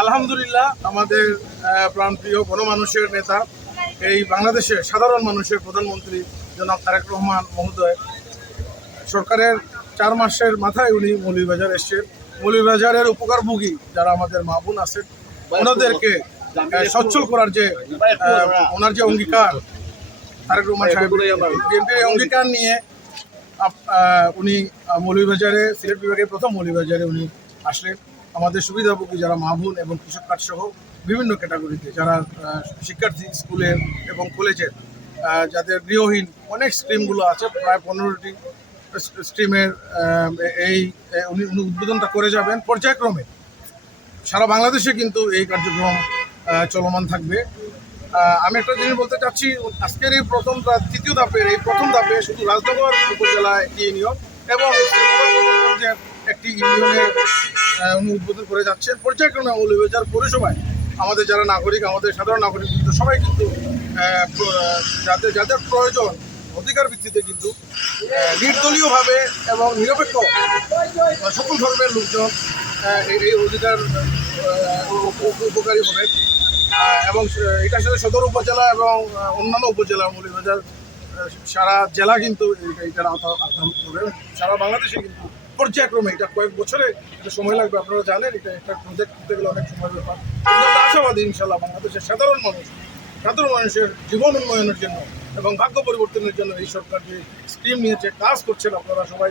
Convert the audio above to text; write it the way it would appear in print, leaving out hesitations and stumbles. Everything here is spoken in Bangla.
আলহামদুলিল্লাহ, আমাদের প্রাণপ্রিয় গণমানুষের নেতা, এই বাংলাদেশের সাধারণ মানুষের প্রধানমন্ত্রী জনাব তারেক রহমান মহোদয় সরকারের 4 মাসের মাথায় উনি মৌলভীবাজার এসছেন। মৌলভীবাজারের উপকারভোগী যারা আমাদের মা বোন আছেন, ওনাদেরকে সচ্ছল করার যে ওনার যে অঙ্গীকার, তারেক রহমান সাহেব বিএনপির অঙ্গীকার নিয়ে উনি মৌলভীবাজারে, সিলেট বিভাগের প্রথম মৌলভীবাজারে উনি আসলেন। আমাদের সুবিধাভোগী যারা মা বোন এবং কৃষক কার্ড সহ বিভিন্ন ক্যাটাগরিতে যারা শিক্ষার্থী, স্কুলের এবং কলেজের, যাদের গৃহহীন অনেক স্কিমগুলো আছে, প্রায় 15টি স্কিমের এই উনি উদ্বোধনটা করে যাবেন পর্যায়ক্রমে। সারা বাংলাদেশে কিন্তু এই কার্যক্রম চলমান থাকবে। আমি একটা জিনিস বলতে চাচ্ছি, আজকের এই তৃতীয় ধাপের এই প্রথম ধাপে শুধু রাজনগর উপজেলায় একটি ইউনিয়ন এবং একটি ইউনিয়নের উনি উদ্বোধন করে যাচ্ছেন। পর্যায়ক্রমে মৌলভীবাজার পৌরসভায় আমাদের যারা নাগরিক, আমাদের সাধারণ নাগরিক কিন্তু সবাই কিন্তু যাদের প্রয়োজন অধিকার ভিত্তিতে কিন্তু নির্দলীয়ভাবে এবং নিরপেক্ষ সকল ধর্মের লোকজন এই অধিকার উপকারী হবেন। এবং এটার সাথে সদর উপজেলা এবং অন্যান্য উপজেলা, মৌলভীবাজার সারা জেলা কিন্তু এটার আওতাভুক্ত হবে। সারা বাংলাদেশে কিন্তু পর্যায়ক্রমে, এটা কয়েক বছরে সময় লাগবে, আপনারা জানেন এটা একটা প্রজেক্ট করতে গেলে অনেক সময় ব্যাপার। আমরা আশাবাদী ইনশাল্লাহ বাংলাদেশের সাধারণ মানুষের জীবন উন্নয়নের জন্য এবং ভাগ্য পরিবর্তনের জন্য এই সরকার যে স্কিম নিয়েছে, কাজ করছেন, আপনারা সবাই